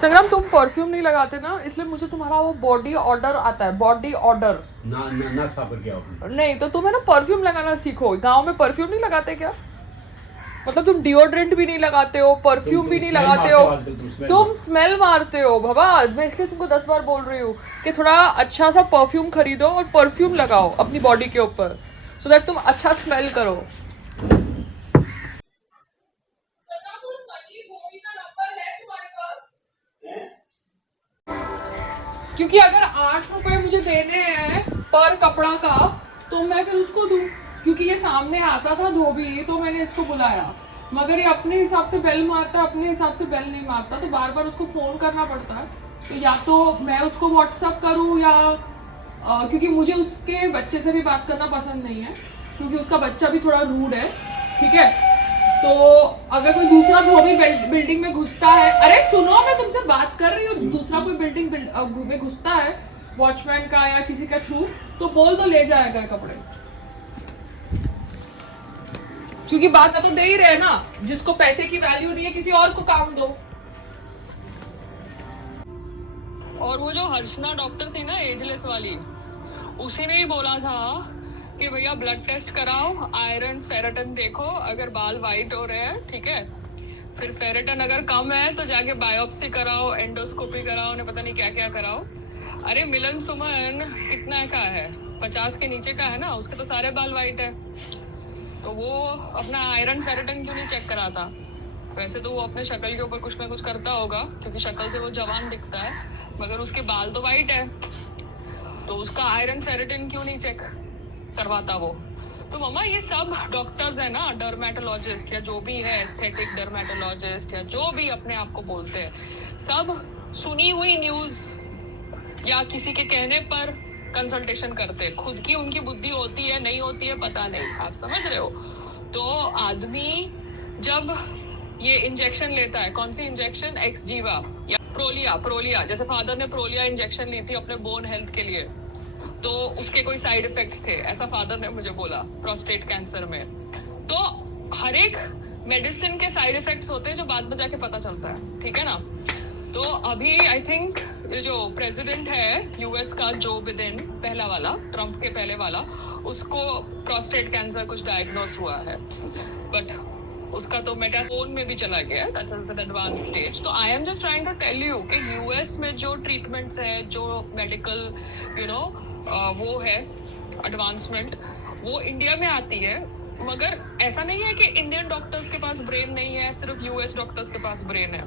संग्राम तुम परफ्यूम नहीं लगाते ना, इसलिए मुझे तुम्हारा वो बॉडी ऑर्डर आता है, बॉडी ऑर्डर। नाक साफ करके आओ। नहीं तो तुम्हें ना परफ्यूम लगाना सीखो। गांव में परफ्यूम नहीं लगाते क्या? मतलब तुम डिओड्रेंट भी नहीं लगाते हो, परफ्यूम भी नहीं लगाते हो, तुम स्मेल मारते हो बाबा। मैं इसलिए तुमको 10 बार बोल रही हूँ कि थोड़ा अच्छा सा परफ्यूम खरीदो और परफ्यूम लगाओ अपनी बॉडी के ऊपर, सो दैट तुम अच्छा स्मेल करो। क्योंकि अगर 8 रुपए मुझे देने हैं पर कपड़ा का तो मैं फिर उसको दूं, क्योंकि ये सामने आता था धोबी तो मैंने इसको बुलाया, मगर ये अपने हिसाब से बेल मारता, अपने हिसाब से बेल नहीं मारता, तो बार बार उसको फोन करना पड़ता है। तो या तो मैं उसको व्हाट्सअप करूं या क्योंकि मुझे उसके बच्चे से भी बात करना पसंद नहीं है, क्योंकि उसका बच्चा भी थोड़ा रूड है, ठीक है। तो अगर कोई दूसरा धोबी बिल्डिंग में घुसता है, अरे सुनो मैं तुमसे बात कर रही हूँ, दूसरा कोई बिल्डिंग में घुसता है वॉचमैन का या किसी के थ्रू, तो बोल दो ले जाएगा कपड़े, क्योंकि बात तो दे ही रहे ना, जिसको पैसे की वैल्यू नहीं है किसी और को काम दो। और वो जो हर्षना डॉक्टर थी ना एजलेस वाली, उसी ने ही बोला था कि भैया ब्लड टेस्ट कराओ, आयरन फेरेटन देखो, अगर बाल वाइट हो रहे हैं ठीक है, फिर फेरेटन अगर कम है तो जाके बायोप्सी कराओ, एंडोस्कोपी कराओ, ने पता नहीं क्या क्या कराओ। अरे मिलन सुमन कितना का है, 50 के नीचे का है ना, उसके तो सारे बाल वाइट है, तो वो अपना आयरन फेरेटन क्यों नहीं चेक कराता? वैसे तो वो अपने शक्ल के ऊपर कुछ ना कुछ करता होगा, क्योंकि शक्ल से वो जवान दिखता है, मगर उसके बाल तो वाइट है, तो उसका आयरन फेरेटन क्यों नहीं चेक करवाता वो? तो मम्मा ये सब डॉक्टर्स है ना, डर्मेटोलॉजिस्ट या जो भी है, एस्थेटिक डर्मेटोलॉजिस्ट या जो भी अपने आप को बोलते हैं, सब सुनी हुई न्यूज या किसी के कहने पर कंसल्टेशन करते हैं, खुद की उनकी बुद्धि होती है नहीं होती है पता नहीं, आप समझ रहे हो। तो आदमी जब ये इंजेक्शन लेता है, कौन सी इंजेक्शन, एक्सजीवा या प्रोलिया, जैसे फादर ने प्रोलिया इंजेक्शन ली थी अपने बोन हेल्थ के लिए, तो उसके कोई साइड इफेक्ट्स थे, ऐसा फादर ने मुझे बोला, प्रोस्टेट कैंसर में। तो हर एक मेडिसिन के साइड इफेक्ट्स होते हैं जो बाद में जाके पता चलता है, ठीक है ना। तो अभी आई थिंक ये जो प्रेसिडेंट है यूएस का, जो बिडेन, पहला वाला, ट्रम्प के पहले वाला, उसको प्रोस्टेट कैंसर कुछ डायग्नोस हुआ है, बट उसका तो मेटाफोन में भी चला गया, दैट्स एन एडवांस स्टेज। तो I am just trying to tell you कि यूएस में जो ट्रीटमेंट्स है, जो मेडिकल वो है एडवांसमेंट, वो इंडिया में आती है, मगर ऐसा नहीं है कि इंडियन डॉक्टर्स के पास ब्रेन नहीं है, सिर्फ यूएस डॉक्टर्स के पास ब्रेन है,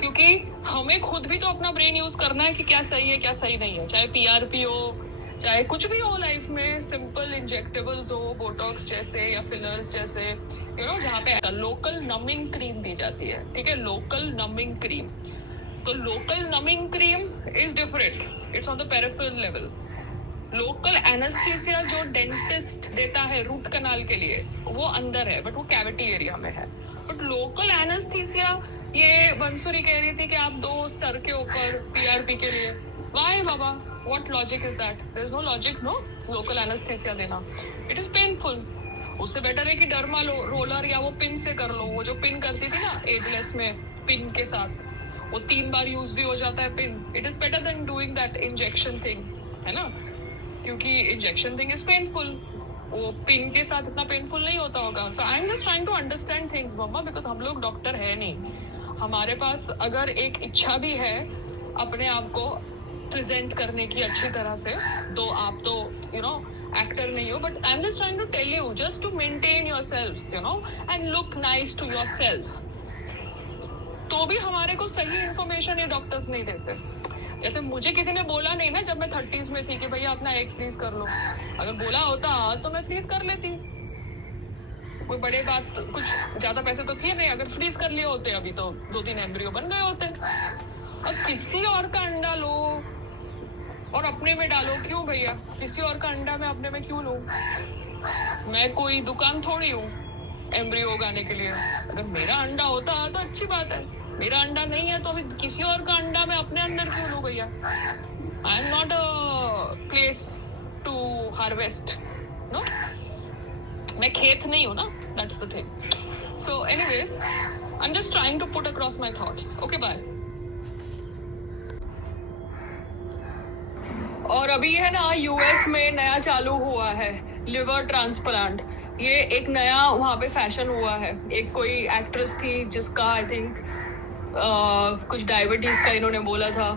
क्योंकि हमें खुद भी तो अपना ब्रेन यूज करना है कि क्या सही है क्या सही नहीं है, चाहे पीआरपी हो, चाहे कुछ भी हो लाइफ में, सिंपल इंजेक्टेबल्स हो, बोटॉक्स जैसे या फिलर्स जैसे, जहाँ पे लोकल नमिंग क्रीम दी जाती है, ठीक है, लोकल नमिंग क्रीम। तो local numbing cream is different, it's on the peripheral level. Local anaesthesia जो डेंटिस्ट देता है रूट कनाल के लिए, वो अंदर है, बट वो कैविटी एरिया में है। बट लोकल एनेस्थीसिया, ये बंसुरी कह रही थी कि आप दो सर के ऊपर पीआरपी के लिए, वाई बाबा, what logic is that? There is no logic, no, local anaesthesia देना, इट इज पेनफुल। उससे बेटर है कि डर्मा रोलर या वो पिन से कर लो, वो जो पिन करती थी ना एजलेस में, पिन के साथ, वो 3 बार यूज भी हो जाता है pin, it is better than doing that injection thing, है ना, क्योंकि इंजेक्शन थिंग इज पेनफुल, वो पिन के साथ इतना पेनफुल नहीं होता होगा। So I am just trying to understand things मम्मा, बिकॉज हम लोग डॉक्टर है नहीं, हमारे पास अगर एक इच्छा भी है अपने आप को प्रेजेंट करने की अच्छी तरह से, तो आप तो एक्टर नहीं हो, but I am just trying to tell you just to maintain yourself, and look nice to yourself. तो भी हमारे को सही इंफॉर्मेशन ये डॉक्टर्स नहीं देते। जैसे मुझे किसी ने बोला नहीं ना जब मैं 30s में थी कि भैया अपना एग फ्रीज कर लो, अगर बोला होता तो मैं फ्रीज कर लेती, कोई बड़े बात, कुछ ज्यादा पैसे तो थे नहीं, अगर फ्रीज कर लिए होते अभी तो 2-3 एम्ब्रियो बन गए होते। अब किसी और का अंडा लो और अपने में डालो, क्यों भैया? किसी और का अंडा मैं अपने में क्यों लूं? मैं कोई दुकान थोड़ी हूँ एम्ब्रियो उगाने के लिए। अगर मेरा अंडा होता तो अच्छी बात है, मेरा अंडा नहीं है तो अभी किसी और का अंडा मैं अपने अंदर क्यों लूं भैया? I am not a place to harvest, no, मैं खेत नहीं हूं ना, that's the thing. So anyways, I am just trying to put across my thoughts. Okay, bye. और अभी है ना यूएस में नया चालू हुआ है लिवर ट्रांसप्लांट। ये एक नया वहाँ पे फैशन हुआ है। एक कोई एक्ट्रेस थी जिसका आई थिंक कुछ डायबिटीज का इन्होंने बोला था,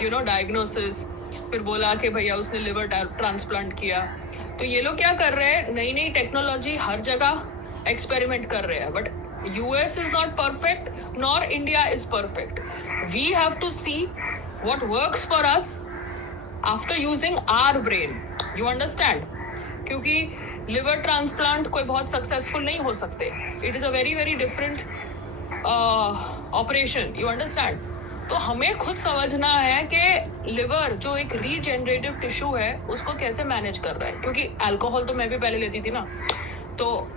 यू नो, डायग्नोसिस, फिर बोला कि भैया उसने लिवर ट्रांसप्लांट किया। तो ये लोग क्या कर रहे हैं, नई नई टेक्नोलॉजी हर जगह एक्सपेरिमेंट कर रहे हैं। But US is not perfect nor India is perfect. We have to see what works for us after using our brain, you understand? क्योंकि लिवर ट्रांसप्लांट कोई बहुत सक्सेसफुल नहीं हो सकते। It is a very very different operation, you understand? तो हमें खुद समझना है कि लिवर जो एक रीजेनरेटिव टिश्यू है उसको कैसे मैनेज कर रहा है। क्योंकि अल्कोहल तो मैं भी पहले लेती थी ना, तो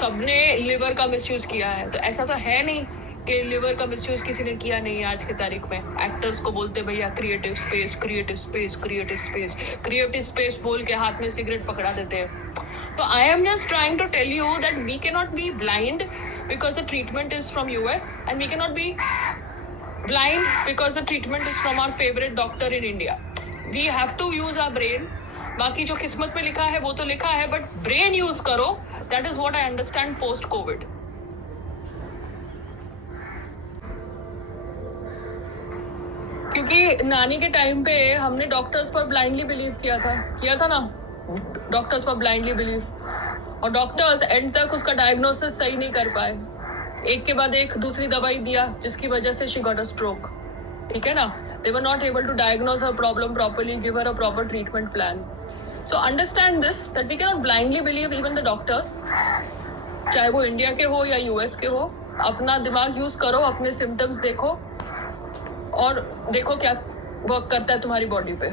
सबने लिवर का मिसयूज किया है। तो ऐसा तो है नहीं कि लिवर का मिसयूज किसी ने किया नहीं है। आज की तारीख में एक्टर्स को बोलते भैया creative space, creative space, creative space, creative space बोल के हाथ में सिगरेट पकड़ा देते हैं। तो I am just trying to tell you that we can not be blind because the treatment is from US and we can not be blind because the treatment is from our favorite doctor in India. We have to use our brain. बाकी जो किस्मत में लिखा है वो तो लिखा है, but brain use करो. That is what I understand post COVID. क्योंकि नानी के टाइम पे हमने डॉक्टर्स पर ब्लाइंडली बिलीव किया था ना, डॉक्टर्स पर ब्लाइंडली बिलीव, और डॉक्टर्स एंड तक उसका डायग्नोसिस सही नहीं कर पाए। एक के बाद एक दूसरी दवाई दिया जिसकी वजह से शी गॉट अ स्ट्रोक, ठीक है ना? They were not able to diagnose her problem properly, give her a proper treatment plan. So understand this that we can not blindly believe even the doctors, चाहे वो India के हो या US के हो। अपना दिमाग यूज करो, अपने सिम्टम्स देखो और देखो क्या वर्क करता है तुम्हारी बॉडी पे।